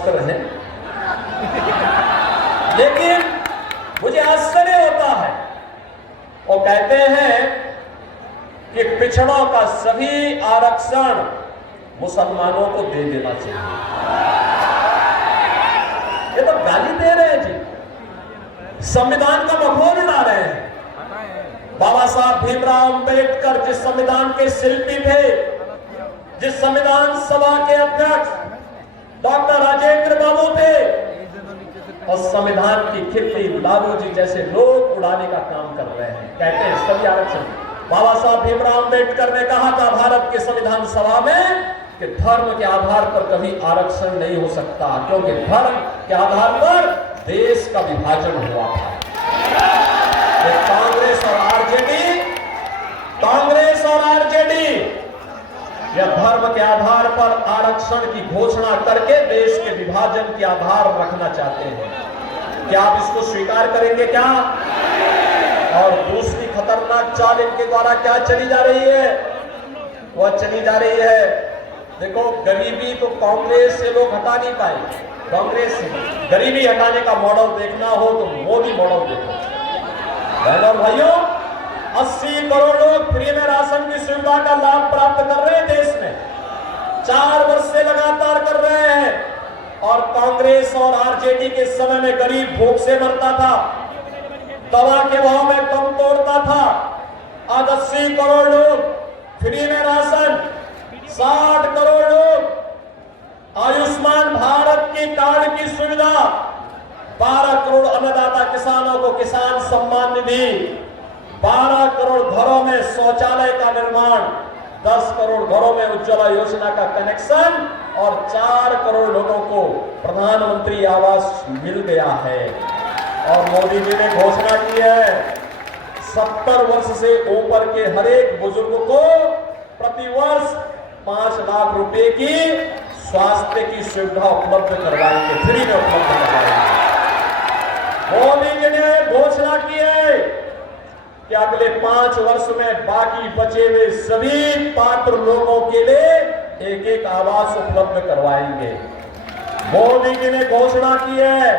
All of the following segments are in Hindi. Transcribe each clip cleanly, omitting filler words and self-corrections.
हैं। लेकिन मुझे आश्चर्य होता है, वो कहते हैं कि पिछड़ों का सभी आरक्षण मुसलमानों को दे देना चाहिए। ये तो गाली दे रहे हैं जी, संविधान का मखौल उड़ा रहे हैं। बाबा साहब भीमराव अंबेडकर जिस संविधान के शिल्पी थे, जिस संविधान सभा के अध्यक्ष डॉक्टर राजेंद्र बाबू थे, और संविधान की खिल्ली लालू जी जैसे लोग उड़ाने का काम कर रहे हैं। कहते हैं सभी आरक्षण। बाबा साहब भीमराव अंबेडकर ने कहा था भारत के संविधान सभा में कि धर्म के आधार पर कभी आरक्षण नहीं हो सकता, क्योंकि धर्म के आधार पर देश का विभाजन हुआ था। कांग्रेस और आरजेडी या धर्म के आधार पर आरक्षण की घोषणा करके देश के विभाजन के आधार रखना चाहते हैं। क्या आप इसको स्वीकार करेंगे क्या? और दूसरी खतरनाक चाल इनके द्वारा क्या चली जा रही है? वह चली जा रही है, देखो गरीबी तो कांग्रेस से लोग हटा नहीं पाए। कांग्रेस से गरीबी हटाने का मॉडल देखना हो तो मोदी मॉडल देखो। बहनों भाइयों, 80 करोड़ लोग फ्री में राशन की सुविधा का लाभ प्राप्त कर रहे हैं देश में, 4 वर्ष से लगातार कर रहे हैं। और कांग्रेस और आरजेडी के समय में गरीब भूख से मरता था, दवा के भाव में कम तोड़ता था। आज 80 करोड़ लोग फ्री में राशन, 60 करोड़ लोग आयुष्मान भारत की कार्ड की सुविधा, 12 करोड़ अन्नदाता किसानों को किसान सम्मान निधि, 12 करोड़ घरों में शौचालय का निर्माण, 10 करोड़ घरों में उज्ज्वला योजना का कनेक्शन और 4 करोड़ लोगों को प्रधानमंत्री आवास मिल गया है। और मोदी जी ने घोषणा की है 70 वर्ष से ऊपर के हर एक बुजुर्ग को प्रति वर्ष 5 लाख रुपए की स्वास्थ्य की सुविधा उपलब्ध करवाएंगे, फ्री में उपलब्ध करवाएंगे। मोदी जी ने घोषणा की है कि अगले 5 वर्ष में बाकी बचे हुए सभी पात्र लोगों के लिए एक आवास उपलब्ध करवाएंगे। मोदी जी ने घोषणा की है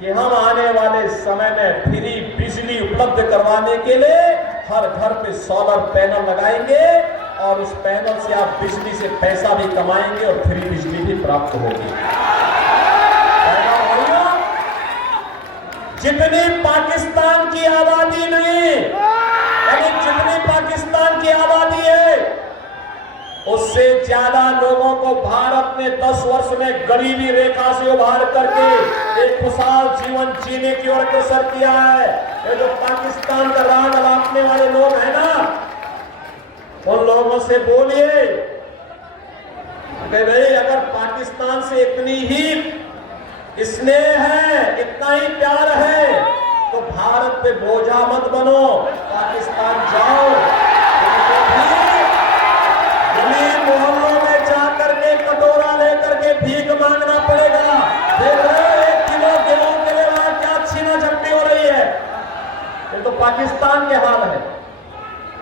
कि हम आने वाले समय में फ्री बिजली उपलब्ध करवाने के लिए हर घर पे सोलर पैनल लगाएंगे और उस पैनल से आप बिजली से पैसा भी कमाएंगे और फ्री बिजली भी प्राप्त होगी। जितनी पाकिस्तान की आबादी नहीं, यानी जितनी पाकिस्तान की आबादी है उससे ज्यादा लोगों को भारत ने 10 वर्ष में गरीबी रेखा से उभार करके एक खुशहाल जीवन जीने की ओर अग्रसर किया है। ये जो पाकिस्तान का राज अलापने वाले लोग हैं ना, उन लोगों से बोलिए कि भाई अगर पाकिस्तान से इतनी ही स्नेह है, इतना ही प्यार है, तो भारत पे बोझा मत बनो, पाकिस्तान जाओ। मोहल्लों में जाकर के कटोरा लेकर के भीख मांगना पड़ेगा। देख रहे हो 1 किलो गेहूं के लिए वहां क्या छीना झपटी हो रही है। ये तो पाकिस्तान के हाल है।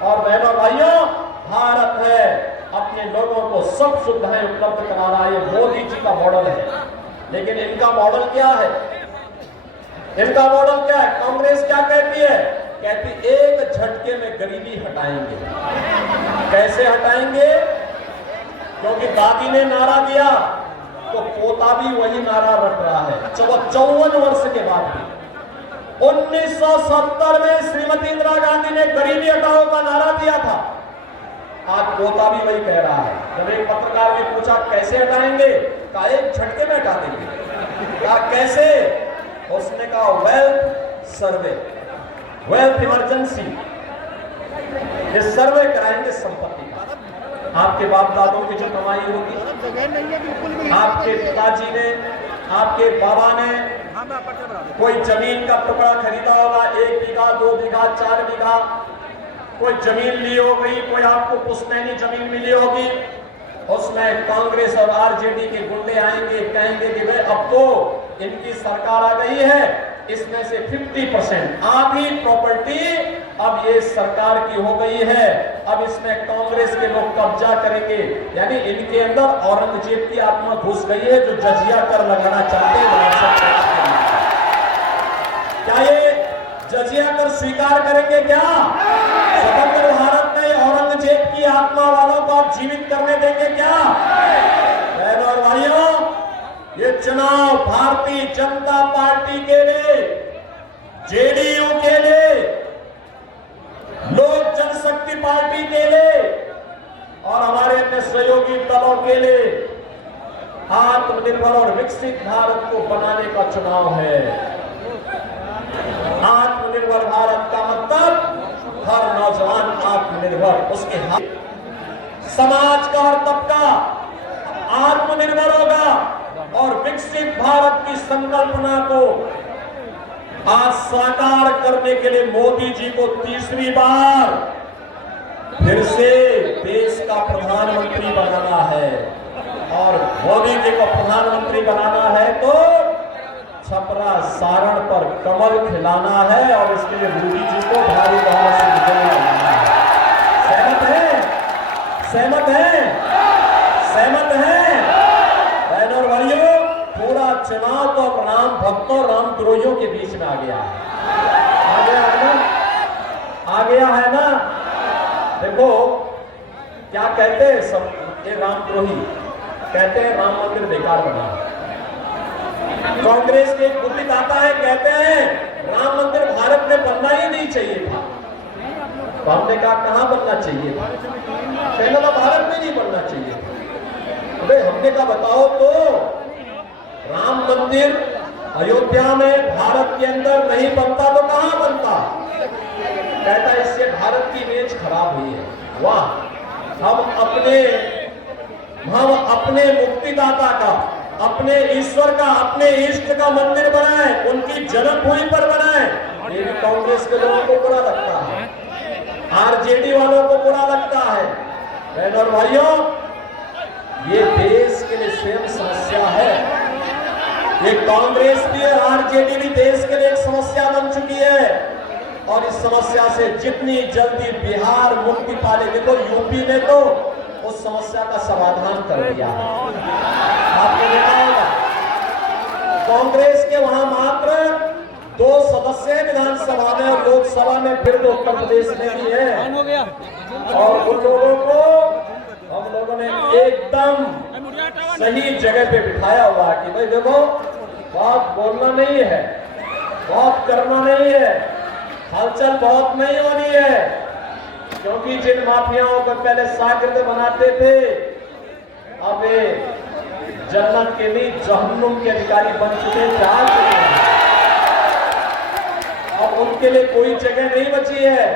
और बहनों भाइयों, भारत है अपने लोगों को सब सुविधाएं उपलब्ध करा रहा है। मोदी जी का मॉडल है, लेकिन इनका मॉडल क्या है? इनका मॉडल क्या है? कांग्रेस क्या कहती है? कहती एक झटके में गरीबी हटाएंगे। कैसे हटाएंगे? क्योंकि दादी ने नारा दिया तो पोता भी वही नारा रट रहा है 54 वर्ष के बाद भी। 1970 में श्रीमती इंदिरा गांधी ने गरीबी हटाओ का नारा दिया था, आज पोता भी वही कह रहा है। जब एक पत्रकार ने पूछा कैसे हटाएंगे, कहा एक झटके में हटा देंगे। कहा कैसे? उसने कहा वेल्थ सर्वे, वेल्थ इमरजेंसी, ये सर्वे कराएंगे संपत्ति का। आपके बाप दादों की जो कमाई होगी, आपके पिताजी ने, आपके बाबा ने कोई जमीन का टुकड़ा खरीदा होगा, 1 बीघा 2 बीघा 4 बीघा, कोई जमीन ली होगी, कोई आपको पुश्तैनी जमीन मिली होगी। उसमें कांग्रेस और आरजेडी के गुंडे आएंगे, कहेंगे कि भाई अब तो इनकी सरकार आ गई है, इसमें से 50% आधी प्रॉपर्टी अब ये सरकार की हो गई है, अब इसमें कांग्रेस के लोग कब्जा करेंगे, यानी इनके अंदर औरंगजेब की आत्मा घुस गई है, जो जजिया कर लगाना चाहते हैं। क्या ये जजिया कर स्वीकार करेंगे? क्या स्वतंत्र भारत में औरंगजेब की आत्मा वालों को आप जीवित करने देंगे क्या? बहनों और भाइयों, ये चुनाव भारतीय जनता पार्टी के लिए, जेडीयू के लिए, लोक जनशक्ति पार्टी के लिए और हमारे अपने सहयोगी दलों के लिए आत्मनिर्भर और विकसित भारत को बनाने का चुनाव है। आत्मनिर्भर भारत का मतलब हर नौजवान आत्मनिर्भर, उसके हाथ समाज का हर तबका आत्मनिर्भर होगा और विकसित भारत की संकल्पना को आज साकार करने के लिए मोदी जी को तीसरी बार फिर से देश का प्रधानमंत्री बनाना है। और मोदी जी को प्रधानमंत्री बनाना है तो छपरा सारण पर कमल खिलाना है और इसके लिए मोदी जी को भारी बहुमत से विजयी बनाना है। सहमत है? सहमत है? सहमत है? बहनों और भाइयों, पूरा चुनाव तो राम भक्तों रामद्रोहियों के बीच में आ गया है। आ गया है ना? आ गया है ना? देखो क्या कहते हैं सब ये रामद्रोही, कहते हैं राम मंदिर बेकार बना। कांग्रेस के एक बुद्धिक आता है, कहते हैं राम मंदिर भारत में बनना ही नहीं चाहिए था। तो हमने कहा कहां बनना चाहिए था? कहना था भारत में नहीं बनना चाहिए था। अबे हमने कहा बताओ तो, राम मंदिर अयोध्या में भारत के अंदर नहीं बनता तो कहां बनता? कहता इससे भारत की इमेज खराब हुई है। वाह, हम अपने मुक्तिदाता का, अपने ईश्वर का, अपने इष्ट का मंदिर बनाए, उनकी जन्मभूमि पर बनाए। ये भी कांग्रेस के लोगों को बुरा लगता है, आरजेडी वालों को बुरा लगता है। बहनों और भाइयों, ये देश के लिए स्वयं समस्या है। ये कांग्रेस भी और आरजेडी भी देश के लिए एक समस्या बन चुकी है और इस समस्या से जितनी जल्दी बिहार मुक्ति पा ले, देखो यूपी ने तो उस समस्या का समाधान कर दिया है। आपने देखा होगा कांग्रेस के वहां मात्र 2 सदस्य विधानसभा में और लोकसभा में, फिर तो उत्तर प्रदेश में भी है। और उन लोगों को हम लोगों ने एकदम सही जगह पे बिठाया हुआ कि भाई देखो, बहुत बोलना नहीं है, बहुत करना नहीं है, हलचल बहुत नहीं होनी है, क्योंकि जिन माफियाओं को पहले शागिर्द बनाते थे, अब वे जन्नत के भी जहन्नुम के अधिकारी बन चुके हैं। अब उनके लिए कोई जगह नहीं बची है,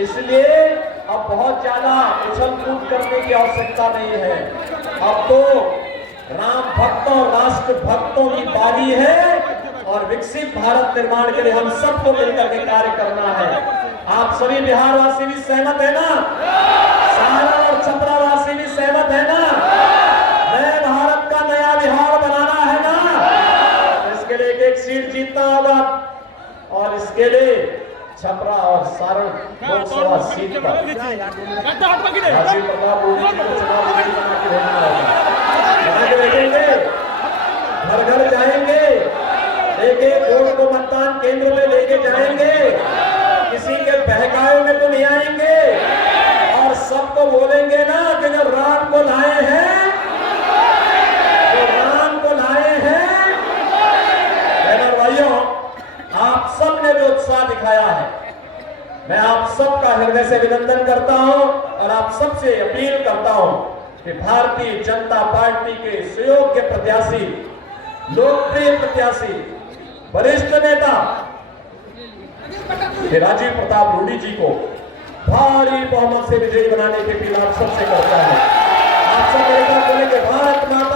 इसलिए अब बहुत ज्यादा उछल कूद करने की आवश्यकता नहीं है। अब तो राम भक्तों, राष्ट्र भक्तों की बारी है और विकसित भारत निर्माण के लिए हम सबको मिलकर के कार्य करना है। आप सभी बिहारवासी भी सहमत है ना? सारण और छपरा वासी भी सहमत है ना? नए भारत का नया बिहार बनाना है ना? इसके लिए एक सीट जीतना होगा और इसके लिए छपरा और सारण लोकसभा सीट पर राजीव प्रताप रूडी को चुनाव बना के भेजना होगा। देखेंगे, घर घर जाएंगे, एक वोट को मतदान केंद्र में लेके जाएंगे, किसी के बहकावे में तो नहीं आएंगे और सबको बोलेंगे ना कि जब राम को लाए हैं तो राम को लाए हैं। बहनों भाइयों, आप सब ने जो उत्साह दिखाया है, मैं आप सबका हृदय से अभिनंदन करता हूं और आप सबसे अपील करता हूं कि भारतीय जनता पार्टी के सुयोग्य प्रत्याशी, लोकप्रिय प्रत्याशी, वरिष्ठ नेता राजीव प्रताप रूडी जी को भारी बहुमत से विजयी बनाने की अपील आप सबसे करता है। आप सब मेरे साथ बोलेंगे भारत माता